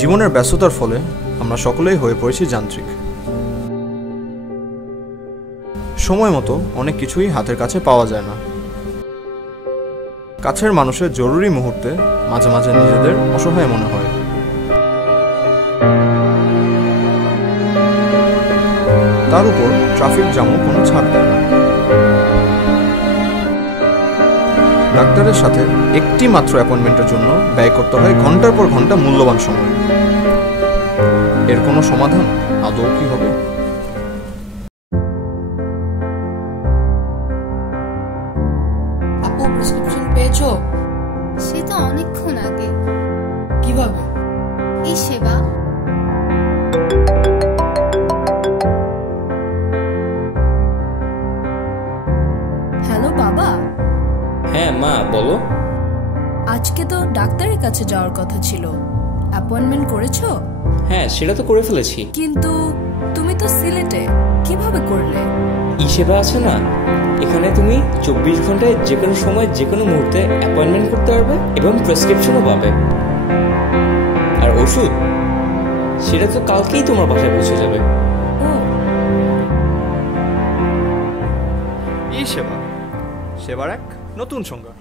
জীবনের ব্যস্ততার ফলে আমরা সকলেই হয়ে পড়েছি যান্ত্রিক। সময় মতো অনেক কিছুই হাতের কাছে পাওয়া যায় না। কাছের মানুষের জরুরি মুহূর্তে মাঝে মাঝে নিজেদের অসহায় মনে হয়। তার উপর ট্রাফিক জ্যামও কোনো ছাড় দেয় না। ডাক্তারের সাথে একটি মাত্র অ্যাপয়েন্টমেন্টের জন্য ব্যয় করতে হয় ঘন্টার পর ঘন্টা মূল্যবান সময়। এর কোনো সমাধান আদৌ কি হবে? আপু, প্রেসক্রিপশন পেয়েছো? সে তো অনেকক্ষণ আগে। কিভাবে? এই সেবা। হ্যালো বাবা। হ্যাঁ মা, বলো। আজকে তো ডাক্তারের কাছে যাওয়ার কথা ছিল, অ্যাপয়েন্টমেন্ট করেছো? হ্যাঁ, সেটা তো করে ফেলেছি। কিন্তু তুমি তো সিলেটে, কিভাবে করলে? সেবা আছে না, এখানে তুমি 24 ঘন্টায় যে কোনো সময় যে কোনো মুহূর্তে অ্যাপয়েন্টমেন্ট করতে পারবে এবং প্রেসক্রিপশনও পাবে। আর ওষুধ, সেটা তো কালকেই তোমার বাসায় পৌঁছে যাবে। ও, এই সেবা, সেবার এক নতুন সংজ্ঞা।